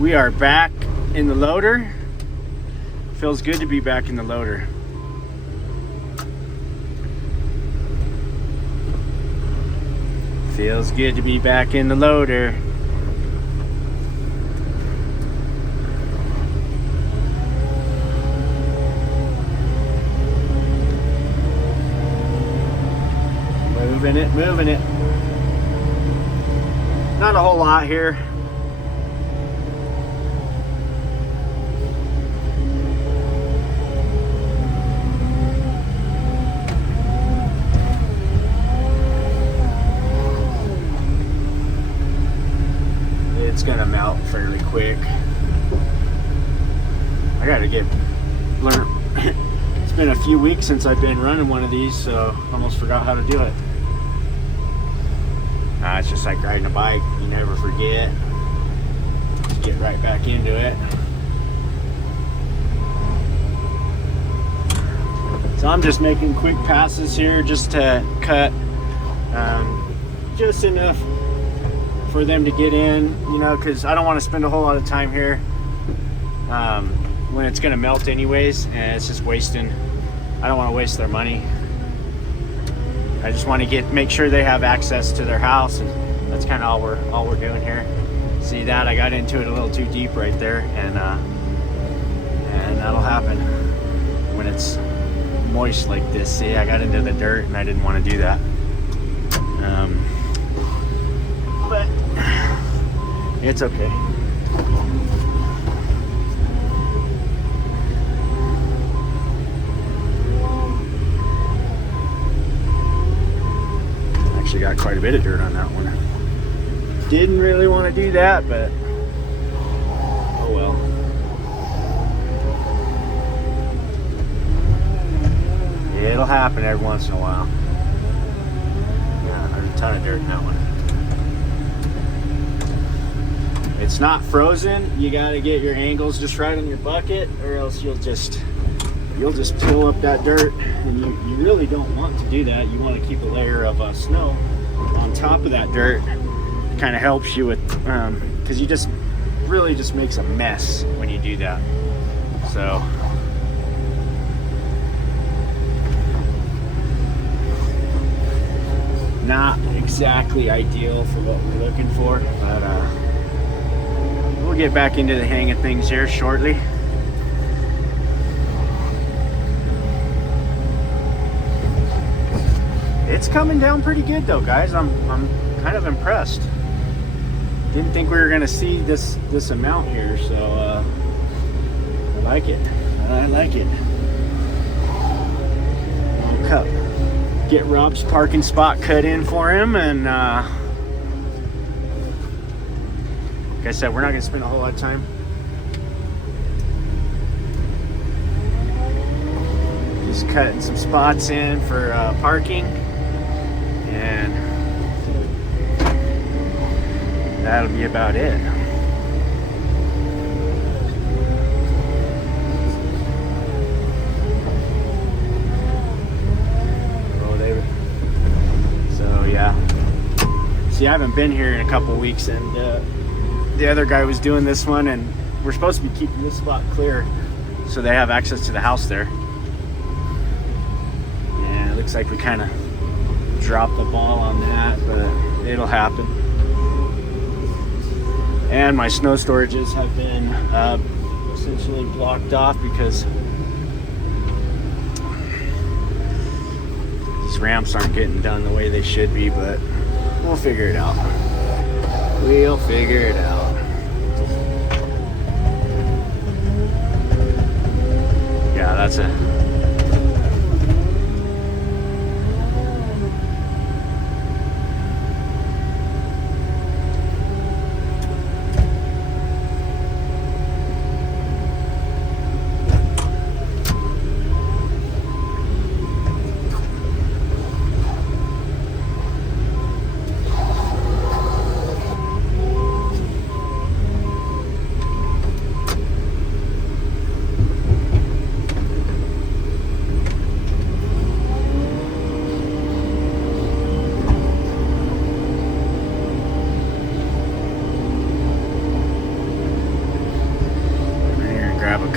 We are back in the loader. Feels good to be back in the loader. Feels good to be back in the loader. Moving it. Not a whole lot here. It's gonna melt fairly quick. I gotta learn. It's been a few weeks since I've been running one of these, so I almost forgot how to do it. It's just like riding a bike. You never forget. Just get right back into it. So I'm just making quick passes here just to cut just enough for them to get in, you know, because I don't want to spend a whole lot of time here when it's going to melt anyways, and it's just wasting. I don't want to waste their money. I just want to make sure they have access to their house, and that's kind of all we're doing here. See that? I got into it a little too deep right there, and that'll happen when it's moist like this. See, I got into the dirt, and I didn't want to do that. But it's okay. Actually got quite a bit of dirt on that one. Didn't really want to do that, but oh well. It'll happen every once in a while. Yeah, there's a ton of dirt in that one. It's not frozen. You got to get your angles just right on your bucket, or else you'll just pull up that dirt, and you really don't want to do that. You want to keep a layer of snow on top of that dirt. It kind of helps you with because you just really just makes a mess when you do that. So not exactly ideal for what we're looking for, but we'll get back into the hang of things here shortly. It's coming down pretty good though, guys. I'm kind of impressed. Didn't think we were gonna see this amount here, so I like it. I like it. Get Rob's parking spot cut in for him, and like I said, we're not gonna spend a whole lot of time. Just cutting some spots in for parking, and that'll be about it. So yeah. See, I haven't been here in a couple weeks, and the other guy was doing this one, and we're supposed to be keeping this spot clear so they have access to the house there. And it looks like we kind of dropped the ball on that, but it'll happen. And my snow storages have been essentially blocked off because these ramps aren't getting done the way they should be, but we'll figure it out. We'll figure it out. Yeah, that's it.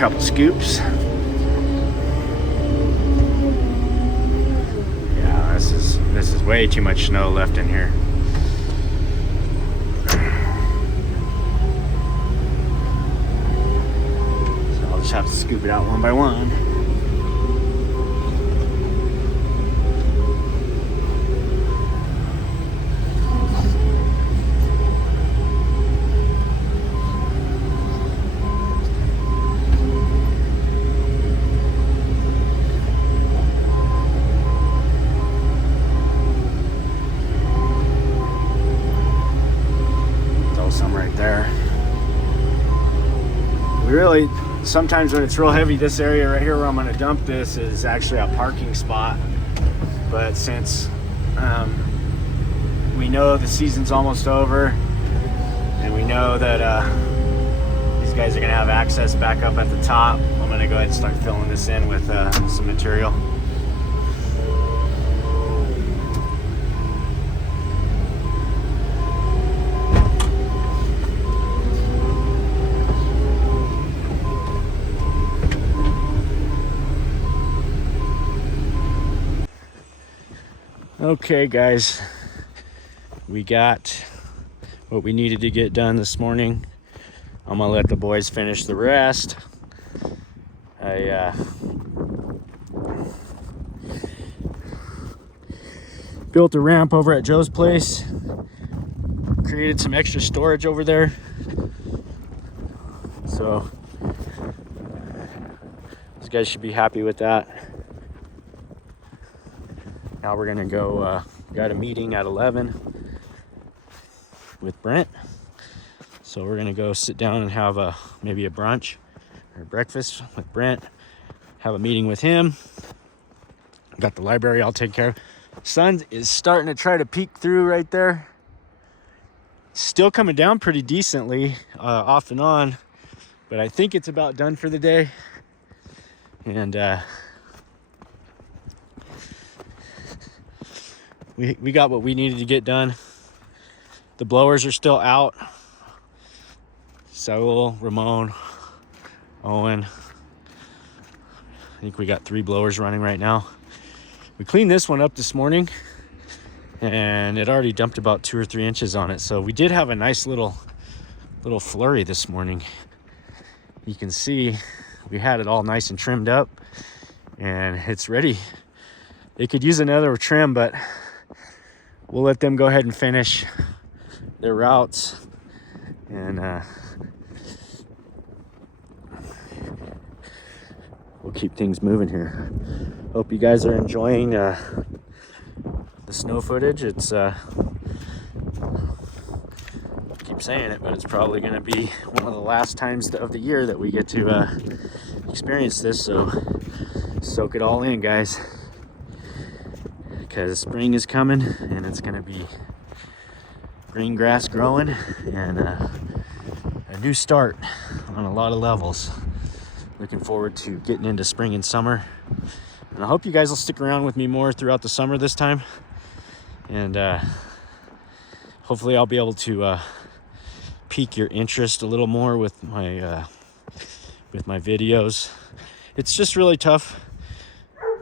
couple scoops. Yeah, this is way too much snow left in here. So I'll just have to scoop it out one by one. Some right there. We really, sometimes when it's real heavy, this area right here where I'm going to dump this is actually a parking spot. But since we know the season's almost over, and we know that these guys are going to have access back up at the top, I'm going to go ahead and start filling this in with some material. Okay guys, we got what we needed to get done this morning. I'm gonna let the boys finish the rest. I built a ramp over at Joe's place, created some extra storage over there, so these guys should be happy with that. Now we're gonna go, got a meeting at 11 with Brent. So we're gonna go sit down and have maybe a brunch or breakfast with Brent, have a meeting with him. Got the library I'll take care of. Sun is starting to try to peek through right there. Still coming down pretty decently, off and on, but I think it's about done for the day. And we got what we needed to get done. The blowers are still out. Saul, Ramon, Owen. I think we got 3 blowers running right now. We cleaned this one up this morning and it already dumped about 2 or 3 inches on it. So we did have a nice little flurry this morning. You can see we had it all nice and trimmed up and it's ready. They could use another trim, but we'll let them go ahead and finish their routes, and we'll keep things moving here. Hope you guys are enjoying the snow footage. It's keep saying it, but it's probably going to be one of the last times of the year that we get to experience this, so soak it all in, guys, because spring is coming and it's going to be green grass growing and a new start on a lot of levels. Looking forward to getting into spring and summer, and I hope you guys will stick around with me more throughout the summer this time, and hopefully I'll be able to pique your interest a little more with my videos. It's just really tough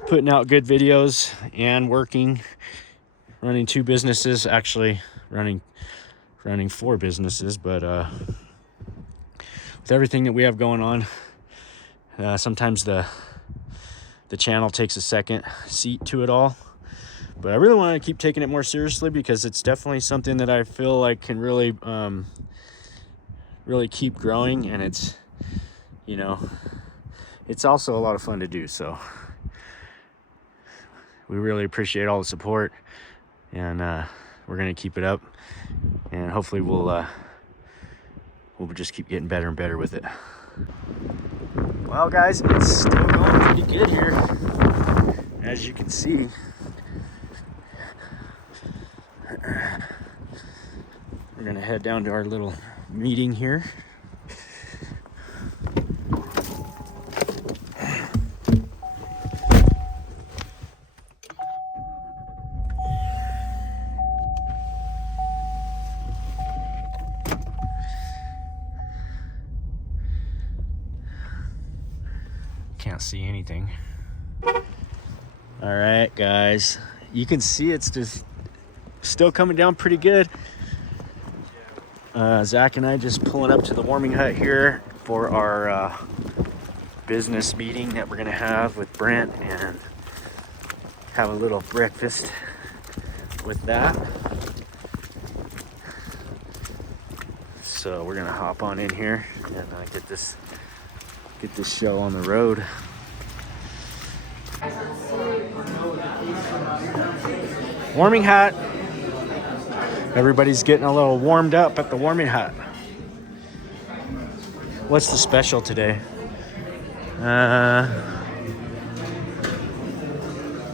putting out good videos and running 2 businesses, actually running 4 businesses, but with everything that we have going on, sometimes the channel takes a second seat to it all. But I really want to keep taking it more seriously because it's definitely something that I feel like can really keep growing, and it's, you know, it's also a lot of fun to do. So we really appreciate all the support, and we're gonna keep it up, and hopefully we'll just keep getting better and better with it. Well guys, it's still going pretty good here, as you can see. We're gonna head down to our little meeting here. can't see anything. All right, guys, you can see it's just still coming down pretty good. Zach and I just pulling up to the warming hut here for our business meeting that we're gonna have with Brent and have a little breakfast with that. So we're gonna hop on in here and get this show on the road. Warming hut. Everybody's getting a little warmed up at the warming hut. What's the special today?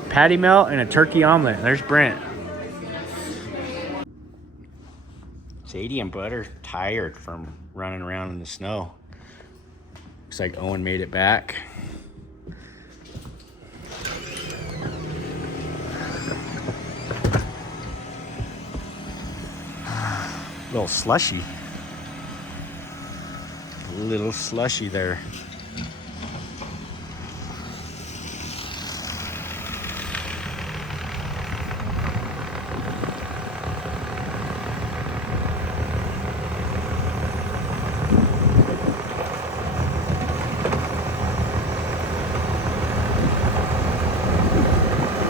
Patty melt and a turkey omelet. There's Brent. Sadie and Bud are tired from running around in the snow. Looks like Owen made it back. Little slushy. A little slushy there.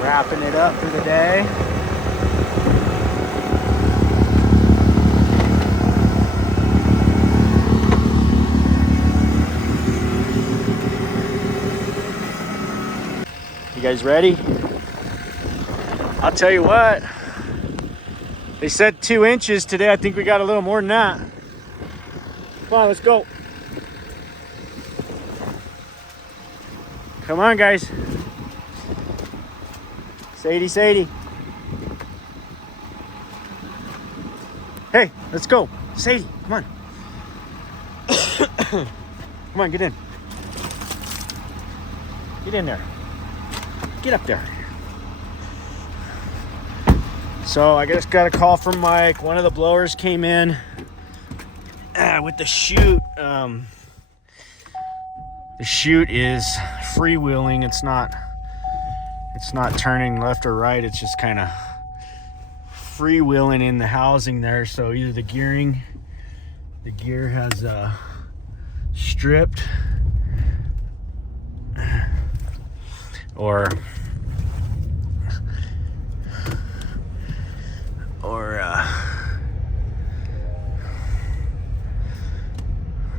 Wrapping it up for the day. You guys ready? I'll tell you what, they said 2 inches today. I think we got a little more than that. Come on, let's go. Come on, guys. Sadie. Hey, let's go. Sadie, come on. Come on, get in. Get in there. Get up there. So I just got a call from Mike. One of the blowers came in with the chute. The chute is freewheeling. It's not turning left or right. It's just kind of freewheeling in the housing there. So either the gear has stripped or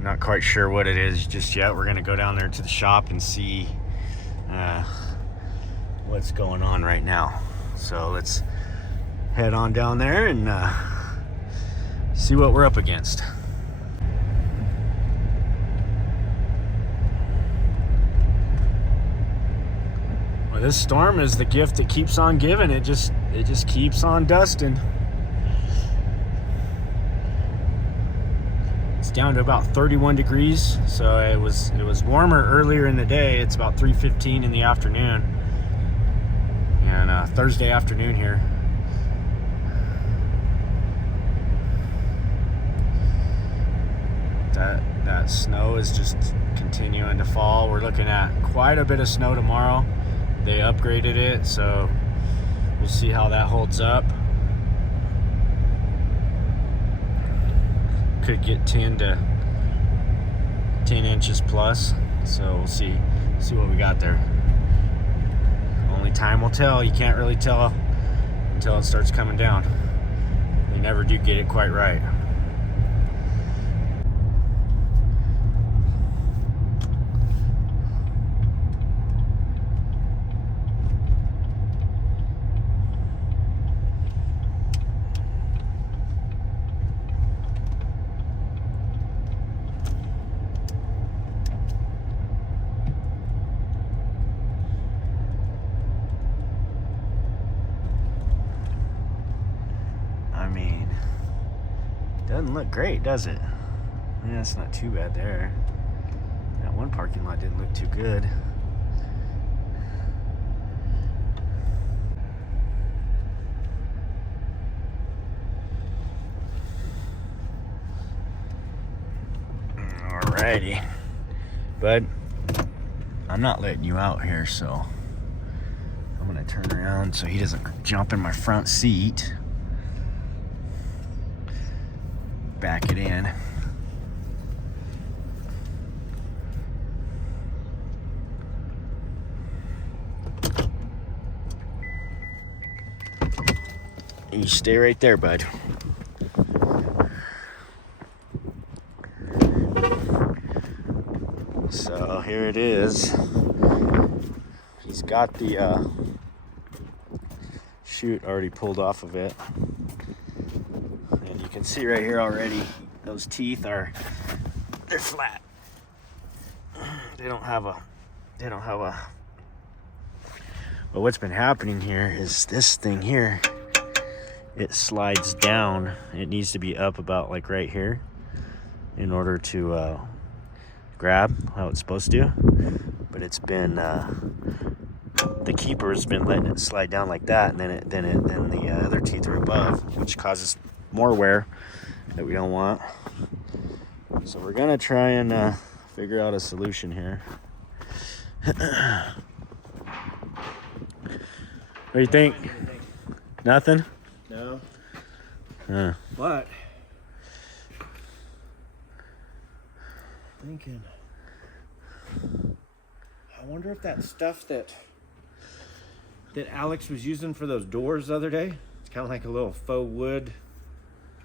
not quite sure what it is just yet. We're gonna go down there to the shop and see what's going on right now. So let's head on down there and see what we're up against. Well, this storm is the gift that keeps on giving. It just keeps on dusting. It's down to about 31 degrees. So it was warmer earlier in the day. It's about 3:15 in the afternoon. And Thursday afternoon here. That snow is just continuing to fall. We're looking at quite a bit of snow tomorrow. They upgraded it, so we'll see how that holds up. Could get 10 inches plus, so we'll see what we got there. Only time will tell. You can't really tell until it starts coming down. They never do get it quite right. Doesn't look great, does it? Yeah, it's not too bad there. That one parking lot didn't look too good. Alrighty, bud. I'm not letting you out here, so I'm gonna turn around so he doesn't jump in my front seat. Back it in. You stay right there, bud. So here it is. He's got the chute already pulled off of it. And you can see right here already, those teeth they're flat. They don't have a, but what's been happening here is this thing here, it slides down. It needs to be up about like right here in order to grab how it's supposed to. But it's been the keeper's been letting it slide down like that, and then the other teeth are above, which causes more wear that we don't want. So we're gonna try and figure out a solution here. What do you think? Nothing? No. But Thinking, I wonder if that stuff that Alex was using for those doors the other day, it's kind of like a little faux wood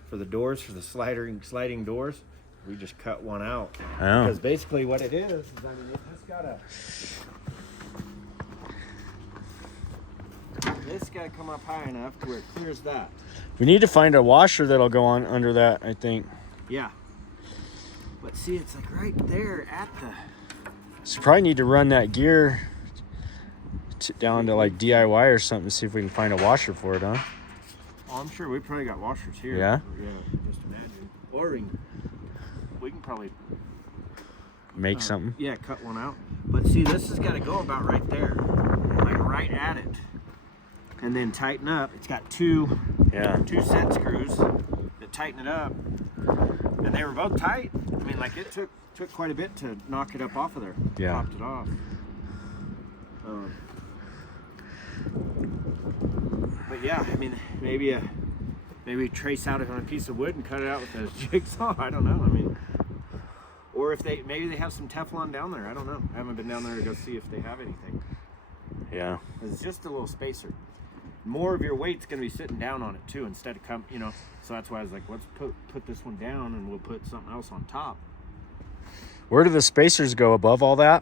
for the doors, for the sliding doors. We just cut one out. Oh. Because basically what it is I mean, it just gotta come up high enough to where it clears that. We need to find a washer that'll go on under that, I think. Yeah. But see, it's like right there at the... So probably need to run that gear down to like DIY or something, see if we can find a washer for it, huh? Oh, I'm sure we probably got washers here. Yeah? Yeah, just imagine. Or we can probably... Make something? Yeah, cut one out. But see, this has got to go about right there. Like right at it. And then tighten up. It's got two set screws that tighten it up. And they were both tight. I mean, like it took quite a bit to knock it up off of there. Yeah. Popped it off. But yeah, I mean, maybe trace out it on a piece of wood and cut it out with a jigsaw. I don't know. I mean, or if maybe they have some Teflon down there. I don't know. I haven't been down there to go see if they have anything. Yeah. It's just a little spacer. More of your weight's going to be sitting down on it too, instead of so that's why I was like, let's put this one down and we'll put something else on top. Where do the spacers go? Above all that?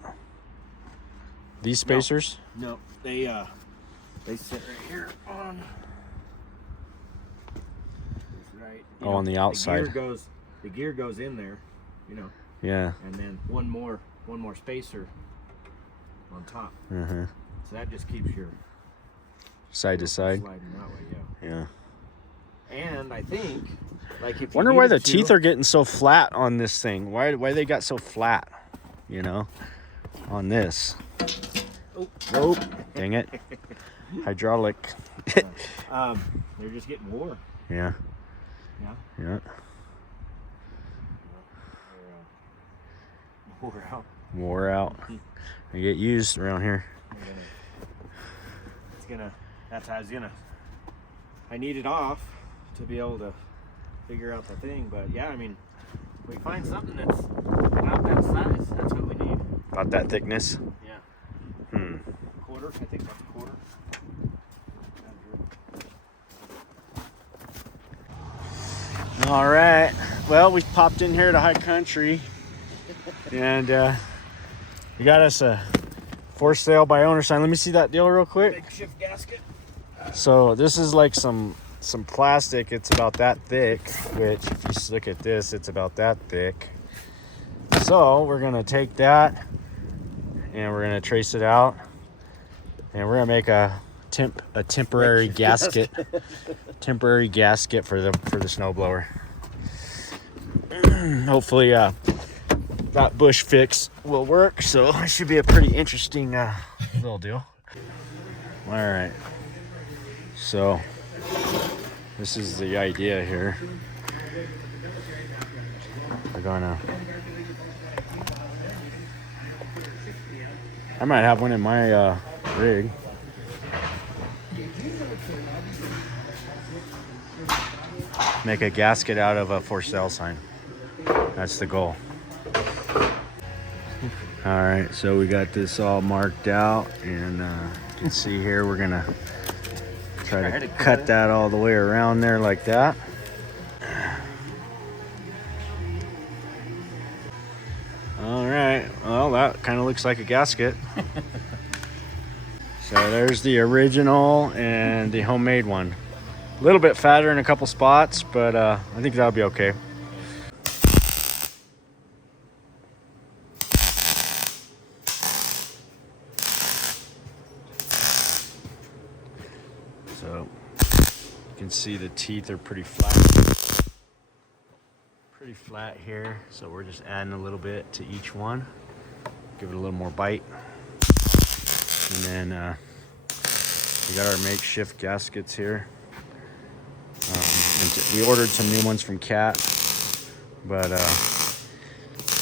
These spacers? No, they sit right here on. Right. On the outside. The gear goes in there, Yeah. and then one more spacer on top. Uh-huh. So that just keeps your side to side. Sliding that way, Yeah. And I think, like, if you wonder why the needed to- teeth are getting so flat on this thing. Why they got so flat, on this. Oh, dang it. Hydraulic. they're just getting wore. Yeah. Yeah. Yeah. Wore out. Wore out. They get used around here. That's how I need it off to be able to figure out the thing. But yeah, I mean, if we find something that's about that size, that's what we need. About that thickness? Yeah. Quarter, I think that's a quarter. All right. Well, we popped in here to High Country, and you got us a for sale by owner sign. Let me see that deal real quick. Makeshift gasket. So this is like some plastic. It's about that thick, which if you look at this, it's about that thick. So we're gonna take that and we're gonna trace it out, and we're gonna make a temporary gasket. Temporary gasket for the snowblower. Hopefully that bush fix will work, so it should be a pretty interesting little deal. All right, so this is the idea here. We're gonna I might have one in my rig. Make a gasket out of a for sale sign. That's the goal. All right, so we got this all marked out, and you can see here we're gonna try to cut that all the way around there like that. All right, well, that kind of looks like a gasket. So there's the original and the homemade one. A little bit fatter in a couple spots, but I think that'll be okay. So you can see the teeth are pretty flat. Pretty flat here. So we're just adding a little bit to each one. Give it a little more bite. And then we got our makeshift gaskets here. We ordered some new ones from Cat, but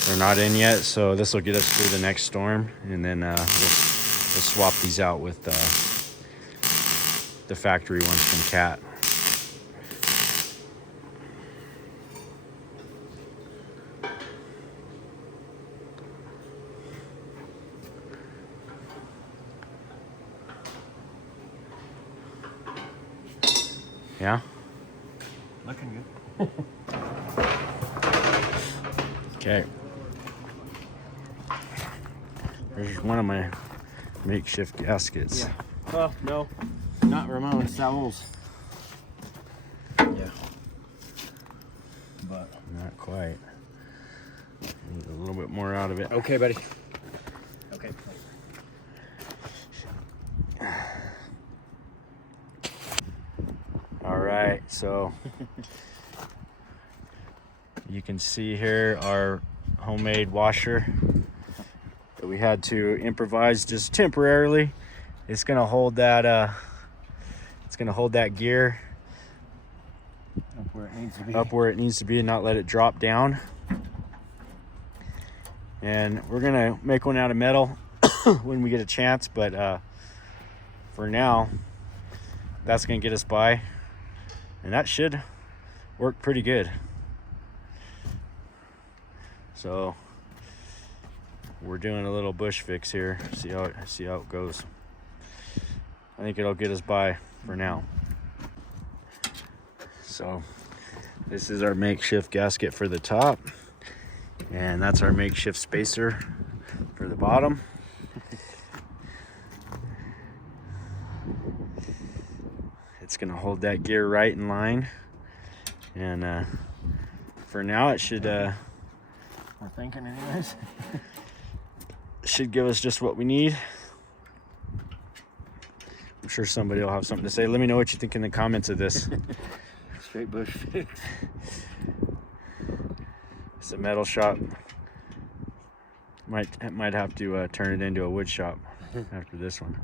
they're not in yet. So this will get us through the next storm, and then we'll swap these out with the factory ones from Cat. Yeah? Looking good. Okay. There's one of my makeshift gaskets. Yeah. Well, no, not Ramon, Saul's. Yeah. But not quite. Need a little bit more out of it. Okay, buddy. Okay. All right, so you can see here our homemade washer that we had to improvise just temporarily. It's gonna hold that gear Up where it needs to be. Up where it needs to be and not let it drop down. And we're gonna make one out of metal when we get a chance, but for now, that's gonna get us by. And that should work pretty good. So we're doing a little bush fix here. See how it goes. I think it'll get us by for now. So this is our makeshift gasket for the top, and that's our makeshift spacer for the bottom. It's gonna hold that gear right in line, and for now it should we're thinking anyways. should give us just what we need. I'm sure somebody will have something to say. Let me know what you think in the comments of this. Straight bush fix. It's a metal shop. Might have to turn it into a wood shop after this one.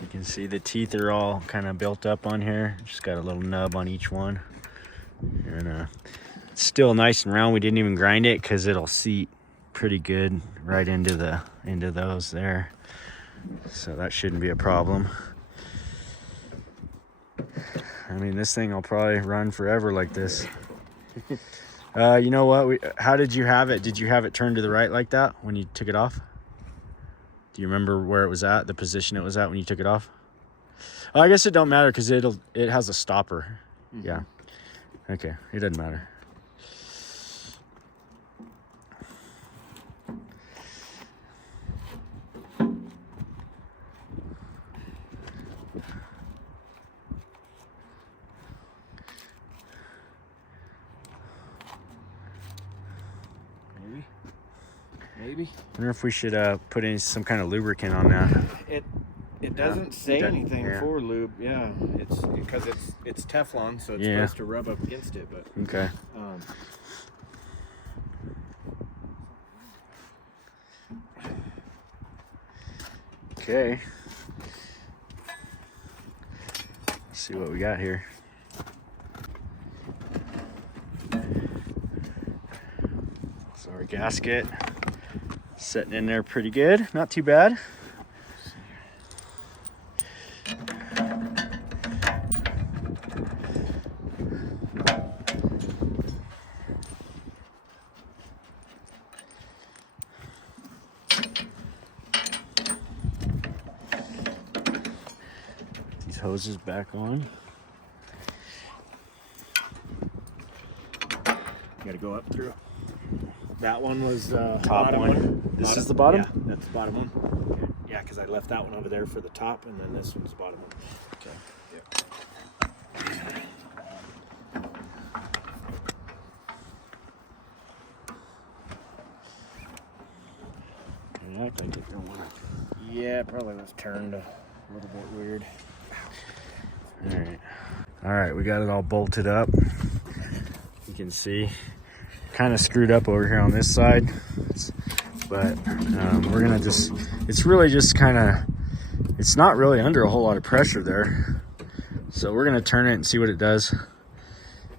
You can see the teeth are all kind of built up on here. Just got a little nub on each one. And it's still nice and round. We didn't even grind it because it'll seat pretty good right into those there. So that shouldn't be a problem. I mean, this thing will probably run forever like this. You know what? How did you have it? Did you have it turned to the right like that when you took it off? Do you remember where it was at, the position it was at when you took it off? Oh, I guess it don't matter because it has a stopper. Mm-hmm. Yeah. Okay, it doesn't matter. Maybe. I wonder if we should put in some kind of lubricant on that. It doesn't say anything for lube. Yeah, it's because it's Teflon, so it's supposed to rub up against it. But okay. Okay. Let's see what we got here. So our gasket sitting in there pretty good, not too bad. These hoses back on. Got to go up through. That one was Top bottom one. This is the bottom? Yeah, that's the bottom one. Okay. Yeah, because I left that one over there for the top, and then this one's the bottom one. Okay. Yeah, I think it don't want to. Yeah, it probably was turned a little bit weird. All right, we got it all bolted up. You can see, kind of screwed up over here on this side, but we're gonna just, it's really just kind of, it's not really under a whole lot of pressure there. So we're gonna turn it and see what it does.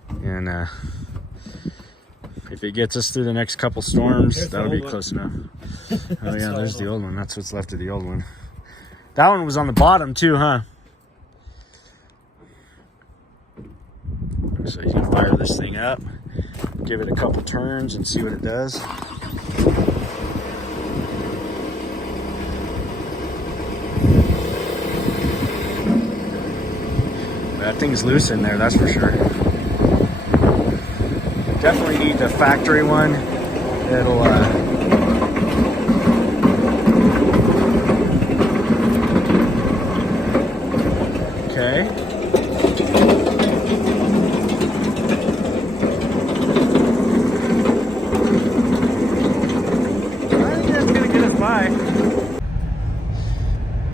And if it gets us through the next couple storms, that'll be close enough. Oh yeah, there's the old one. That's what's left of the old one. That one was on the bottom too, huh? So he's gonna fire this thing up, give it a couple turns and see what it does. That thing's loose in there, that's for sure. Definitely need the factory one. It'll okay.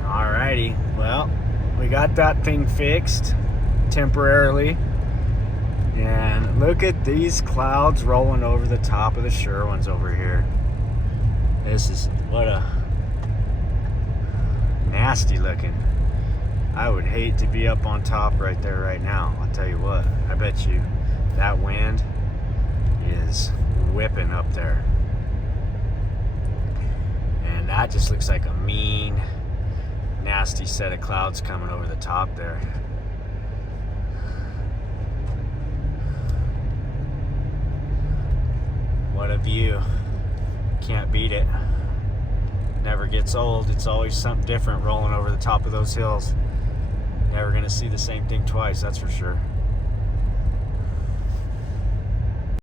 Alrighty, well, we got that thing fixed temporarily, and look at these clouds rolling over the top of the Sherwins over here. This is, what a nasty looking. I would hate to be up on top right there right now. I'll tell you what, I bet you that wind is whipping up there. And that just looks like a mean, nasty set of clouds coming over the top there. What a view. Can't beat it. Never gets old. It's always something different rolling over the top of those hills. Never gonna see the same thing twice, that's for sure.